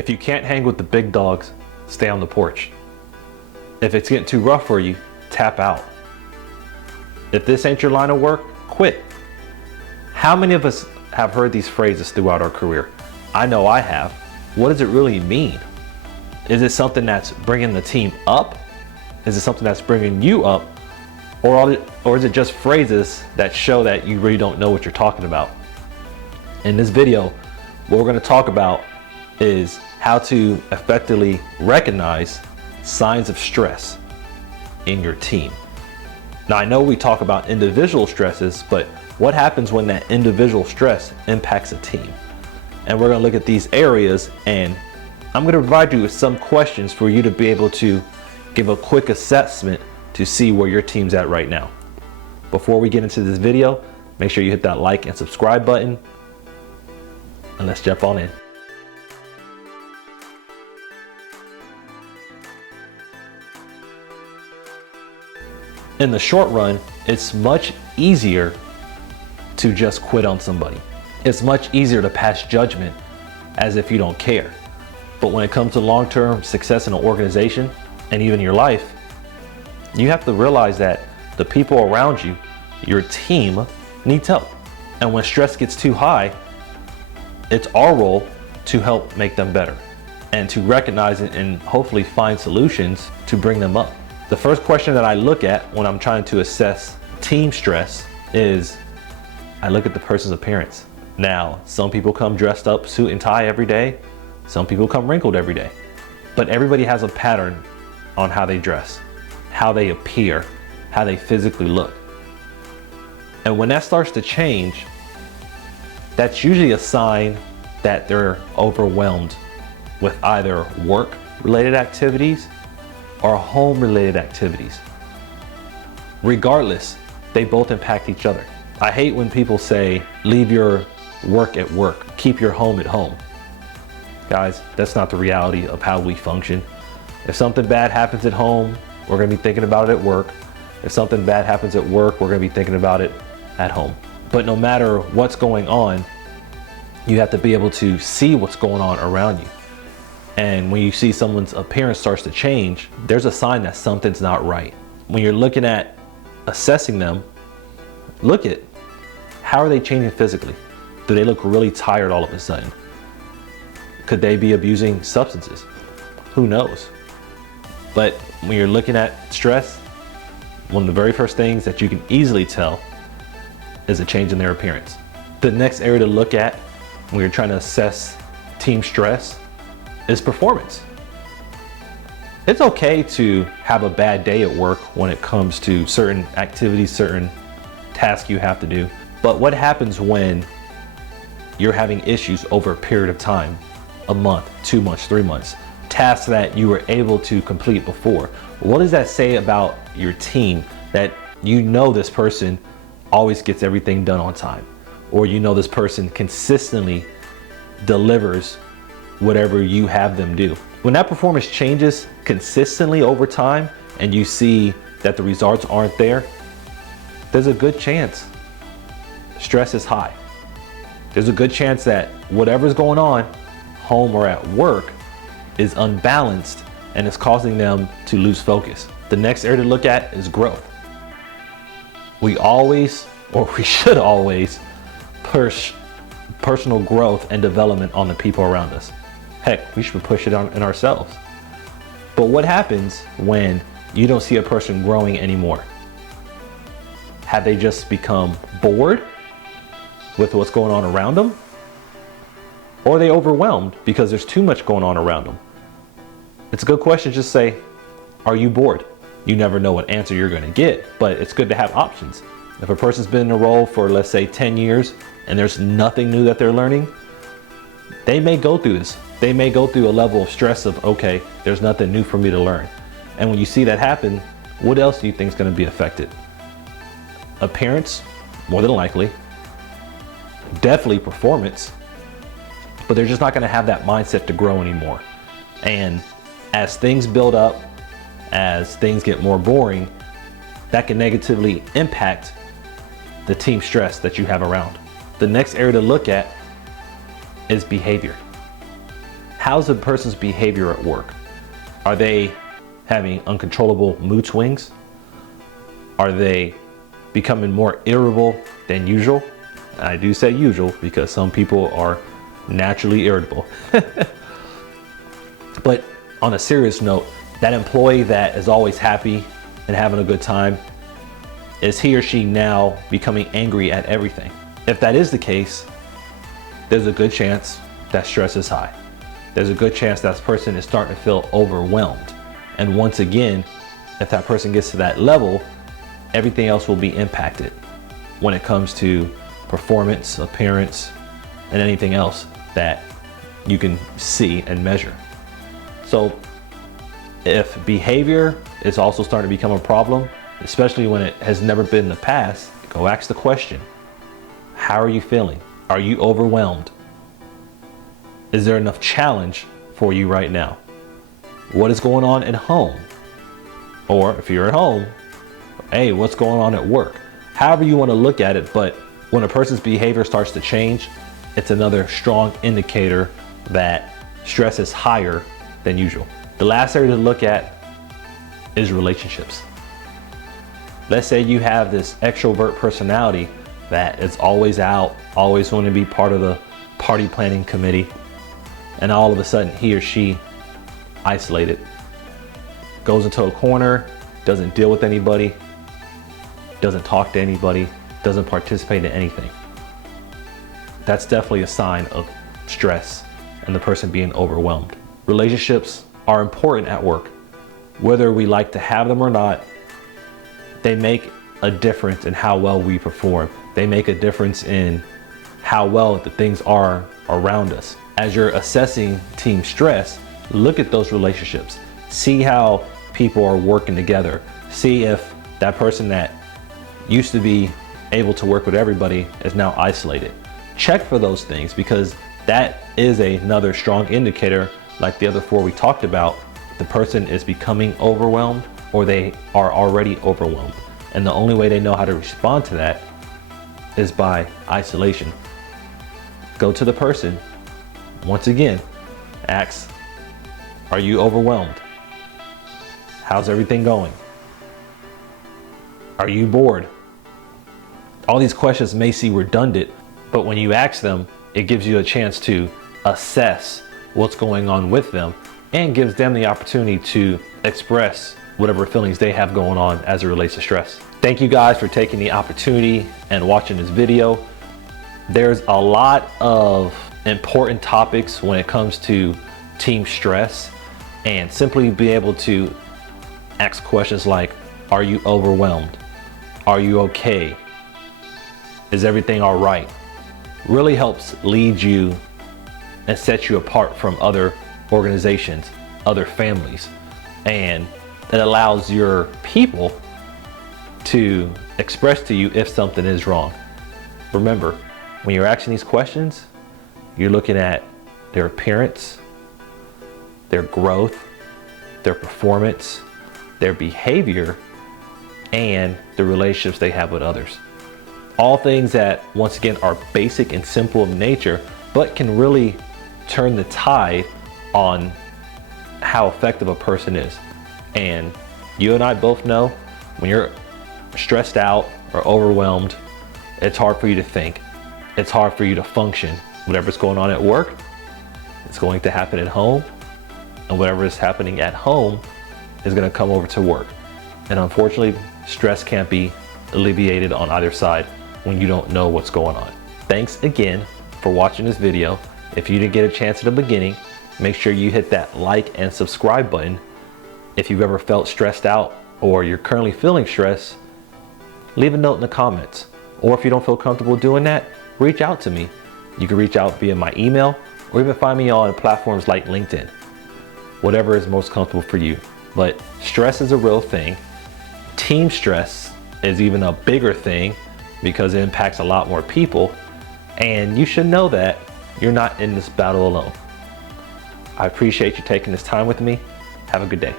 If you can't hang with the big dogs, stay on the porch. If it's getting too rough for you, tap out. If this ain't your line of work, quit. How many of us have heard these phrases throughout our career? I know I have. What does it really mean? Is it something that's bringing the team up? Is it something that's bringing you up? Or is it just phrases that show that you really don't know what you're talking about? In this video, what we're going to talk about is how to effectively recognize signs of stress in your team. Now, I know we talk about individual stresses, but what happens when that individual stress impacts a team? And we're going to look at these areas, and I'm going to provide you with some questions for you to be able to give a quick assessment to see where your team's at right now. Before we get into this video, make sure you hit that like and subscribe button, and let's jump on in. In the short run, it's much easier to just quit on somebody. It's much easier to pass judgment as if you don't care. But when it comes to long-term success in an organization and even your life, you have to realize that the people around you, your team, needs help. And when stress gets too high, it's our role to help make them better and to recognize it and hopefully find solutions to bring them up. The first question that I look at when I'm trying to assess team stress is I look at the person's appearance. Now, some people come dressed up, suit and tie every day. Some people come wrinkled every day. But everybody has a pattern on how they dress, how they appear, how they physically look. And when that starts to change, that's usually a sign that they're overwhelmed with either work-related activities or home-related activities. Regardless, they both impact each other. I hate when people say, leave your work at work, keep your home at home. Guys, that's not the reality of how we function. If something bad happens at home, we're gonna be thinking about it at work. If something bad happens at work, we're gonna be thinking about it at home. But no matter what's going on, you have to be able to see what's going on around you. And when you see someone's appearance starts to change, there's a sign that something's not right. When you're looking at assessing them, look at how are they changing physically? Do they look really tired all of a sudden? Could they be abusing substances? Who knows? But when you're looking at stress, one of the very first things that you can easily tell is a change in their appearance. The next area to look at when you're trying to assess team stress is performance. It's okay to have a bad day at work when it comes to certain activities, certain tasks you have to do. But what happens when you're having issues over a period of time, a month, 2 months, 3 months, tasks that you were able to complete before? What does that say about your team that you know this person always gets everything done on time? Or you know this person consistently delivers whatever you have them do. When that performance changes consistently over time and you see that the results aren't there, there's a good chance stress is high. There's a good chance that whatever's going on, home or at work, is unbalanced and it's causing them to lose focus. The next area to look at is growth. We always, or we should always, push personal growth and development on the people around us. Heck, we should push it on in ourselves. But what happens when you don't see a person growing anymore? Have they just become bored with what's going on around them? Or are they overwhelmed because there's too much going on around them? It's a good question to just say, are you bored? You never know what answer you're gonna get, but it's good to have options. If a person's been in a role for, let's say, 10 years and there's nothing new that they're learning, they may go through this. They may go through a level of stress of, okay, there's nothing new for me to learn. And when you see that happen, what else do you think is gonna be affected? Appearance, more than likely. Definitely performance. But they're just not gonna have that mindset to grow anymore. And as things build up, as things get more boring, that can negatively impact the team stress that you have around. The next area to look at is behavior. How's the person's behavior at work? Are they having uncontrollable mood swings? Are they becoming more irritable than usual? I do say usual because some people are naturally irritable. But on a serious note, that employee that is always happy and having a good time, is he or she now becoming angry at everything? If that is the case, there's a good chance that stress is high. There's a good chance that person is starting to feel overwhelmed. And once again, if that person gets to that level, everything else will be impacted when it comes to performance, appearance, and anything else that you can see and measure. So if behavior is also starting to become a problem, especially when it has never been in the past, go ask the question, how are you feeling? Are you overwhelmed? Is there enough challenge for you right now? What is going on at home? Or if you're at home, hey, what's going on at work? However you want to look at it, but when a person's behavior starts to change, it's another strong indicator that stress is higher than usual. The last area to look at is relationships. Let's say you have this extrovert personality that is always out, always want to be part of the party planning committee, and all of a sudden he or she isolated, goes into a corner, doesn't deal with anybody, doesn't talk to anybody, doesn't participate in anything. That's definitely a sign of stress and the person being overwhelmed. Relationships are important at work. Whether we like to have them or not, they make a difference in how well we perform. They make a difference in how well the things are around us. As you're assessing team stress, look at those relationships. See how people are working together. See if that person that used to be able to work with everybody is now isolated. Check for those things because that is another strong indicator, like the other four we talked about. The person is becoming overwhelmed or they are already overwhelmed. And the only way they know how to respond to that is by isolation. Go to the person. Once again, ask, are you overwhelmed? How's everything going? Are you bored? All these questions may seem redundant, but when you ask them, it gives you a chance to assess what's going on with them and gives them the opportunity to express whatever feelings they have going on as it relates to stress. Thank you guys for taking the opportunity and watching this video. There's a lot of important topics when it comes to team stress, and simply be able to ask questions like, are you overwhelmed? Are you okay? Is everything all right? Really helps lead you and set you apart from other organizations, other families, and it allows your people to express to you if something is wrong. Remember, when you're asking these questions, you're looking at their appearance, their growth, their performance, their behavior, and the relationships they have with others. All things that, once again, are basic and simple in nature, but can really turn the tide on how effective a person is. And you and I both know when you're stressed out or overwhelmed, it's hard for you to think. It's hard for you to function. Whatever's going on at work, it's going to happen at home, and whatever is happening at home is going to come over to work. And unfortunately, stress can't be alleviated on either side when you don't know what's going on. Thanks again for watching this video. If you didn't get a chance at the beginning, make sure you hit that like and subscribe button. If you've ever felt stressed out or you're currently feeling stress, leave a note in the comments. Or if you don't feel comfortable doing that, reach out to me. You can reach out via my email or even find me on platforms like LinkedIn. Whatever is most comfortable for you. But stress is a real thing. Team stress is even a bigger thing because it impacts a lot more people. And you should know that you're not in this battle alone. I appreciate you taking this time with me. Have a good day.